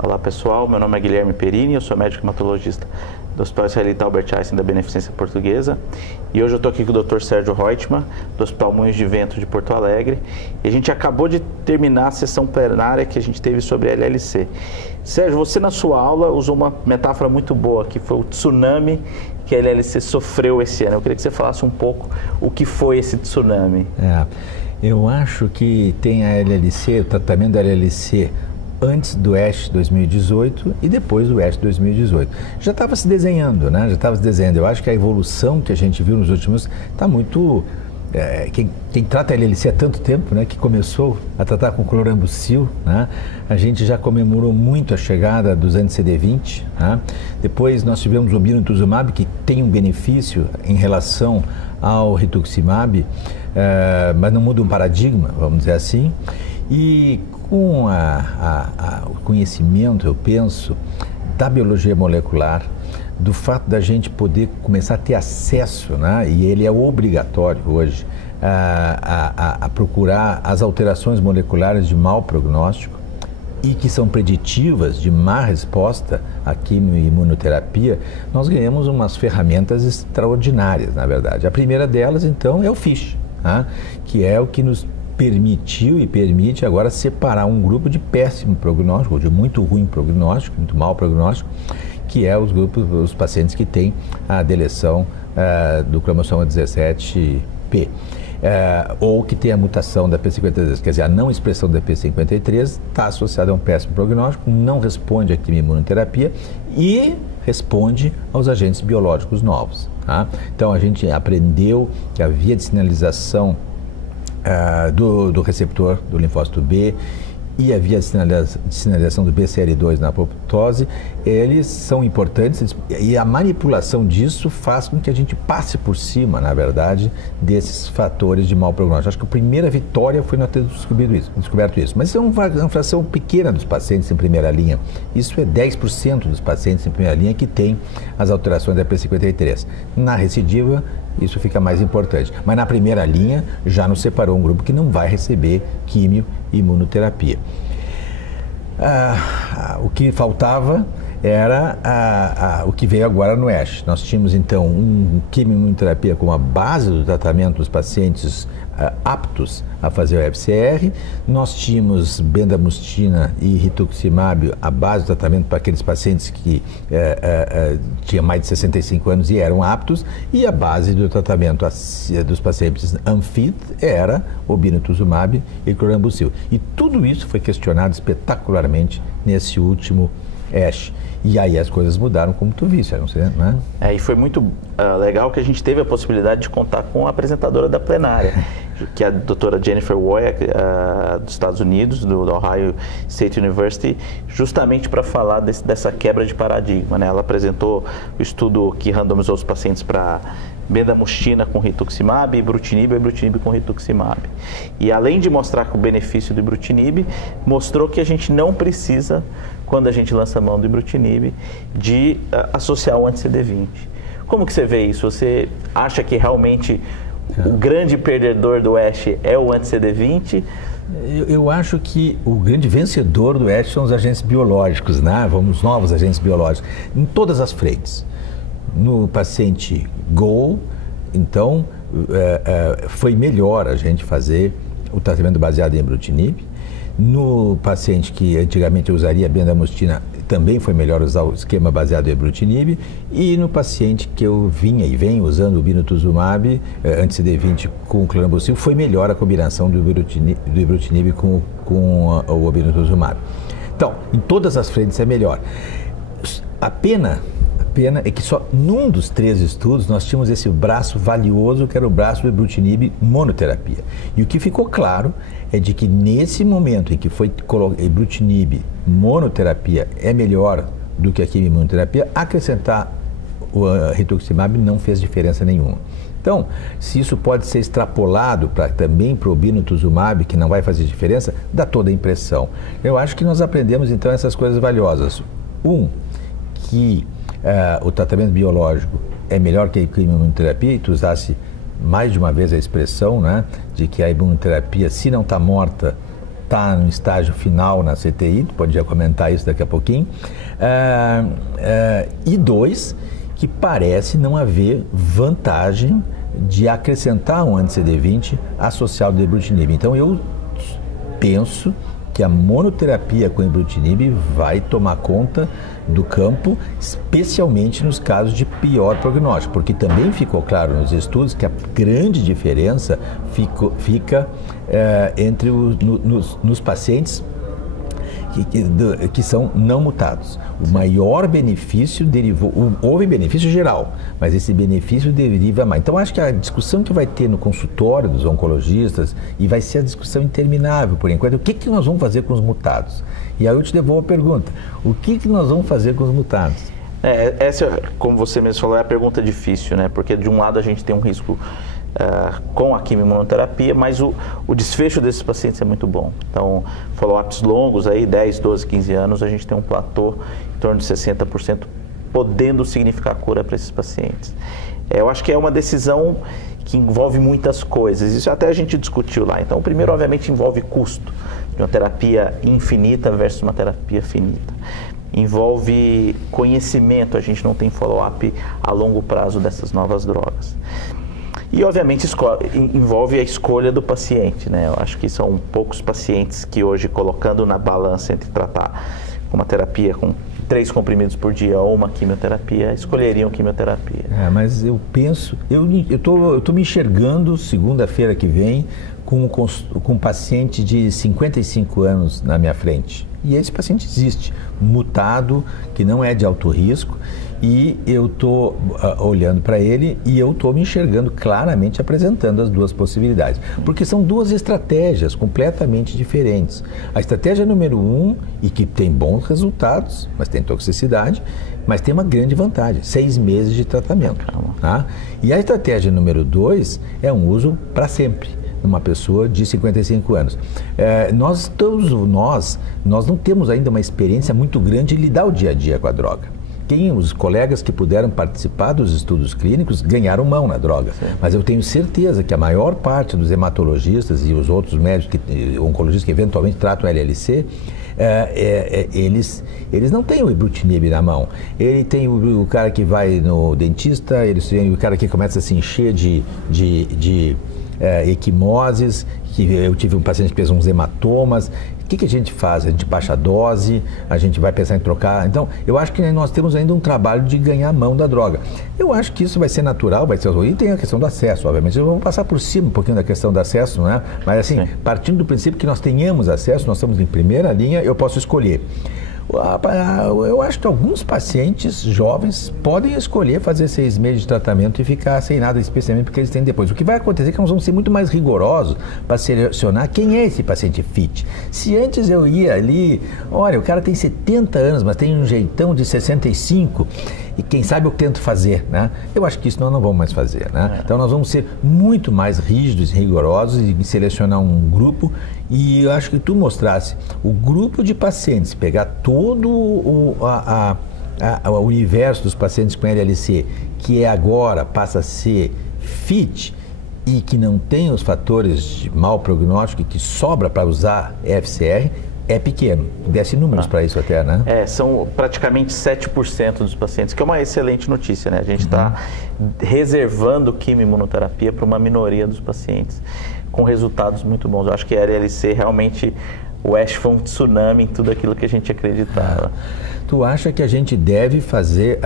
Olá pessoal, meu nome é Guilherme Perini, eu sou médico hematologista do Hospital Israelita Albert Einstein da Beneficência Portuguesa e hoje eu estou aqui com o Dr. Sérgio Reutemann, do Hospital Moinhos de Vento de Porto Alegre, e a gente acabou de terminar a sessão plenária que a gente teve sobre a LLC. Sérgio, você na sua aula usou uma metáfora muito boa, que foi o tsunami que a LLC sofreu esse ano. Eu queria que você falasse um pouco o que foi esse tsunami. Eu acho que tem a LLC, o tratamento da LLC antes do ASH 2018 e depois do ASH 2018. Já estava se desenhando, né? Já estava se desenhando. Eu acho que a evolução que a gente viu nos últimos está muito... Quem trata a LLC há tanto tempo, né, que começou a tratar com clorambucil, né, a gente já comemorou muito a chegada dos anti-CD20, né? Depois nós tivemos o obinutuzumab, que tem um benefício em relação ao rituximab, mas não muda um paradigma, vamos dizer assim. E com o conhecimento, eu penso, da biologia molecular, do fato da gente poder começar a ter acesso, né, e ele é obrigatório hoje, a procurar as alterações moleculares de mau prognóstico e que são preditivas de má resposta à quimioimunoterapia, nós ganhamos umas ferramentas extraordinárias, na verdade. A primeira delas, então, é o FISH, né, que é o que nos permitiu e permite agora separar um grupo de péssimo prognóstico, ou de muito ruim prognóstico, muito mau prognóstico, que é os grupos, os pacientes que têm a deleção do cromossoma 17p, ou que tem a mutação da P53, quer dizer, a não expressão da P53 está associada a um péssimo prognóstico, não responde à quimioimunoterapia e responde aos agentes biológicos novos. Tá? Então a gente aprendeu que a via de sinalização do receptor do linfócito B e a via de sinalização do BCL2 na apoptose, eles são importantes e a manipulação disso faz com que a gente passe por cima, na verdade, desses fatores de mau prognóstico. Acho que a primeira vitória foi nós ter descoberto isso. Mas isso é uma fração pequena dos pacientes em primeira linha. Isso é 10% dos pacientes em primeira linha que têm as alterações da P53. Na recidiva, isso fica mais importante. Mas na primeira linha, já nos separou um grupo que não vai receber quimio e imunoterapia. O que faltava era o que veio agora no ASH. Nós tínhamos, então, quimio e imunoterapia como a base do tratamento dos pacientes aptos a fazer o FCR. Nós tínhamos bendamustina e rituximab, a base do tratamento para aqueles pacientes que tinham mais de 65 anos e eram aptos, e a base do tratamento dos pacientes unfit era obinutuzumab e clorambucil. E tudo isso foi questionado espetacularmente nesse último ASH. E aí as coisas mudaram, como tu viste, não sei, né? E foi muito legal que a gente teve a possibilidade de contar com a apresentadora da plenária, que é a doutora Jennifer Woyak, dos Estados Unidos, do Ohio State University, justamente para falar dessa quebra de paradigma, né? Ela apresentou o estudo que randomizou os pacientes para bendamustina com rituximab, ibrutinib e ibrutinib com rituximab. E além de mostrar que o benefício do ibrutinib, mostrou que a gente não precisa, quando a gente lança a mão do ibrutinib, de associar o anti-CD20. Como que você vê isso? Você acha que realmente o grande perdedor do ASH é o anti-CD20? Eu acho que o grande vencedor do ASH são os agentes biológicos, né? Os novos agentes biológicos, em todas as frentes. No paciente GOL, então, foi melhor a gente fazer o tratamento baseado em ibrutinib. No paciente que antigamente usaria bendamustina, também foi melhor usar o esquema baseado em ibrutinib. E no paciente que eu venho usando o obinutuzumab, anti-CD20 com o clorambucil, foi melhor a combinação do ibrutinib com o obinutuzumab. Então, em todas as frentes é melhor. A pena é que só num dos 3 estudos nós tínhamos esse braço valioso, que era o braço do ibrutinib monoterapia. E o que ficou claro é de que nesse momento em que foi ibrutinib monoterapia é melhor do que a quimioimunoterapia, acrescentar o rituximab não fez diferença nenhuma. Então, se isso pode ser extrapolado também para o obinutuzumab, que não vai fazer diferença, dá toda a impressão. Eu acho que nós aprendemos, então, essas coisas valiosas. Que o tratamento biológico é melhor que a imunoterapia, e tu usasse mais de uma vez a expressão, né, de que a imunoterapia, se não está morta, está no estágio final na CTI, tu pode já comentar isso daqui a pouquinho. E 2, que parece não haver vantagem de acrescentar um anti-CD20 associado ao ibrutinib. Então eu penso que a monoterapia com ibrutinib vai tomar conta do campo, especialmente nos casos de pior prognóstico, porque também ficou claro nos estudos que a grande diferença fica entre nos pacientes que são não mutados. O maior benefício houve benefício geral, mas esse benefício deriva mais. Então, acho que a discussão que vai ter no consultório dos oncologistas, e vai ser a discussão interminável por enquanto, o que nós vamos fazer com os mutados? E aí eu te devolvo a pergunta, o que nós vamos fazer com os mutados? Essa, como você mesmo falou, é a pergunta difícil, né? Porque de um lado a gente tem um risco com a quimioimunoterapia, mas o desfecho desses pacientes é muito bom. Então, follow-ups longos, aí 10, 12, 15 anos, a gente tem um platô em torno de 60%, podendo significar cura para esses pacientes. Eu acho que é uma decisão que envolve muitas coisas, isso até a gente discutiu lá. Então, primeiro, obviamente, envolve custo de uma terapia infinita versus uma terapia finita. Envolve conhecimento, a gente não tem follow-up a longo prazo dessas novas drogas. E, obviamente, envolve a escolha do paciente, né? Eu acho que são poucos pacientes que hoje, colocando na balança entre tratar com uma terapia com 3 comprimidos por dia ou uma quimioterapia, escolheriam quimioterapia. Mas eu penso, eu tô me enxergando segunda-feira que vem com um paciente de 55 anos na minha frente. E esse paciente existe, mutado, que não é de alto risco, e eu estou olhando para ele e eu estou me enxergando claramente apresentando as duas possibilidades. Porque são duas estratégias completamente diferentes. A estratégia número 1, e que tem bons resultados, mas tem toxicidade, mas tem uma grande vantagem, 6 meses de tratamento. Tá? E a estratégia número 2 é um uso para sempre, numa pessoa de 55 anos. Nós não temos ainda uma experiência muito grande de lidar o dia a dia com a droga. Os colegas que puderam participar dos estudos clínicos ganharam mão na droga. Sim. Mas eu tenho certeza que a maior parte dos hematologistas e os outros médicos, oncologistas que eventualmente tratam LLC, eles não têm o ibrutinib na mão. Ele tem o cara que vai no dentista, eles têm o cara que começa a se encher de equimoses, que eu tive um paciente que fez uns hematomas. O que a gente faz? A gente baixa a dose, a gente vai pensar em trocar. Então, eu acho que nós temos ainda um trabalho de ganhar mão da droga. Eu acho que isso vai ser natural, vai ser... E tem a questão do acesso, obviamente. Vamos passar por cima um pouquinho da questão do acesso, não é? Mas assim, sim, partindo do princípio que nós tenhamos acesso, nós estamos em primeira linha, eu posso escolher. Eu acho que alguns pacientes jovens podem escolher fazer 6 meses de tratamento e ficar sem nada, especialmente porque eles têm depois. O que vai acontecer é que nós vamos ser muito mais rigorosos para selecionar quem é esse paciente fit. Se antes eu ia ali, olha, o cara tem 70 anos, mas tem um jeitão de 65, e quem sabe eu tento fazer, né? Eu acho que isso nós não vamos mais fazer, né? Então nós vamos ser muito mais rígidos e rigorosos e selecionar um grupo, e eu acho que tu mostrasse o grupo de pacientes, pegar todo o universo dos pacientes com LLC, que agora passa a ser fit e que não tem os fatores de mau prognóstico e que sobra para usar FCR, é pequeno. Desse números para isso até, né? São praticamente 7% dos pacientes, que é uma excelente notícia, né? A gente está reservando quimioimunoterapia para uma minoria dos pacientes, com resultados muito bons. Eu acho que a LLC realmente, o ASH foi um tsunami em tudo aquilo que a gente acreditava. Tu acha que a gente deve fazer,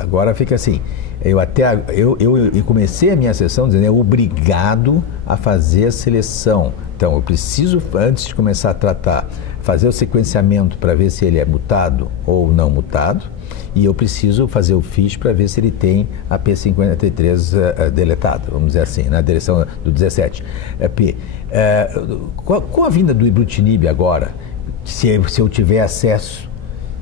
agora fica assim, eu comecei a minha sessão dizendo, é obrigado a fazer a seleção. Então, eu preciso, antes de começar a tratar, fazer o sequenciamento para ver se ele é mutado ou não mutado, e eu preciso fazer o FISH para ver se ele tem a P53 deletada, vamos dizer assim, na direção do 17P. Com a vinda do ibrutinib agora, se eu tiver acesso,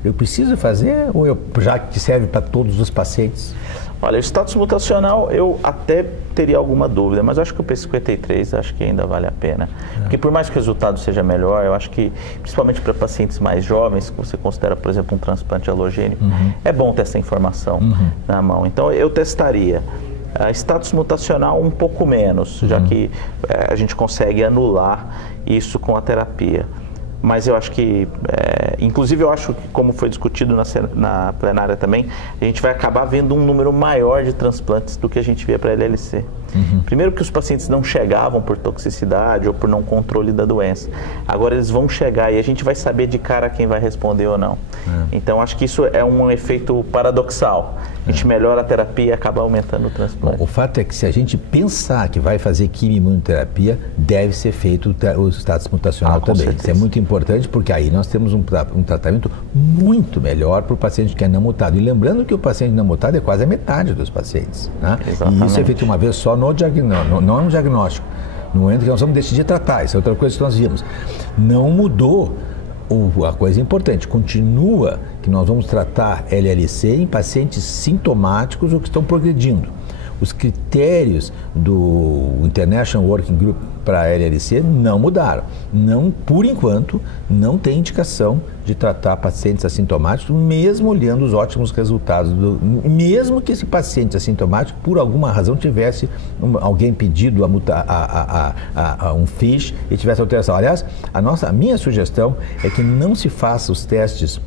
Eu preciso fazer ou já que serve para todos os pacientes? Olha, o status mutacional eu até teria alguma dúvida, mas eu acho que o P53 acho que ainda vale a pena. Porque por mais que o resultado seja melhor, eu acho que, principalmente para pacientes mais jovens, que você considera, por exemplo, um transplante halogênico, é bom ter essa informação na mão. Então eu testaria. Status mutacional um pouco menos, já que a gente consegue anular isso com a terapia. Mas eu acho que, inclusive eu acho que, como foi discutido na plenária também, a gente vai acabar vendo um número maior de transplantes do que a gente via para a LLC. Primeiro que os pacientes não chegavam por toxicidade ou por não controle da doença. Agora eles vão chegar e a gente vai saber de cara quem vai responder ou não. Então acho que isso é um efeito paradoxal. A gente melhora a terapia e acaba aumentando o transplante. O fato é que se a gente pensar que vai fazer quimioimunoterapia, deve ser feito o status mutacional também. Certeza. Isso é muito importante porque aí nós temos um tratamento muito melhor para o paciente que é não mutado. E lembrando que o paciente não mutado é quase a metade dos pacientes. Né? E isso é feito uma vez só no diagnóstico, não é um diagnóstico. No momento que nós vamos decidir tratar, isso é outra coisa que nós vimos. Não mudou a coisa importante, continua que nós vamos tratar LLC em pacientes sintomáticos ou que estão progredindo. Os critérios do International Working Group para a LLC não mudaram. Não, por enquanto, não tem indicação de tratar pacientes assintomáticos, mesmo olhando os ótimos resultados, mesmo que esse paciente assintomático, por alguma razão, tivesse alguém pedido a um FISH e tivesse alteração. Aliás, a minha sugestão é que não se faça os testes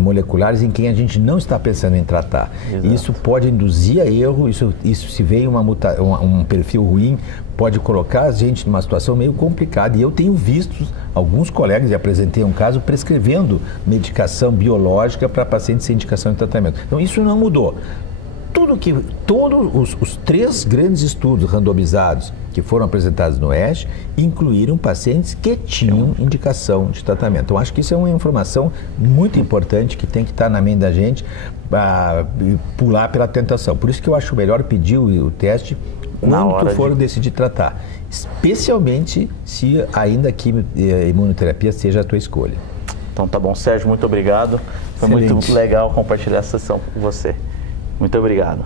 moleculares em quem a gente não está pensando em tratar. Exato. Isso pode induzir a erro, isso se veio um perfil ruim, pode colocar a gente numa situação meio complicada. E eu tenho visto alguns colegas, e apresentei um caso, prescrevendo medicação biológica para pacientes sem indicação de tratamento. Então isso não mudou. Todos os 3 grandes estudos randomizados que foram apresentados no ASH incluíram pacientes que tinham indicação de tratamento. Então, acho que isso é uma informação muito importante que tem que estar na mente da gente para pular pela tentação. Por isso que eu acho melhor pedir o teste quando tu for decidir tratar, especialmente se ainda a imunoterapia seja a tua escolha. Então tá bom, Sérgio, muito obrigado. Foi muito legal compartilhar essa sessão com você. Muito obrigado.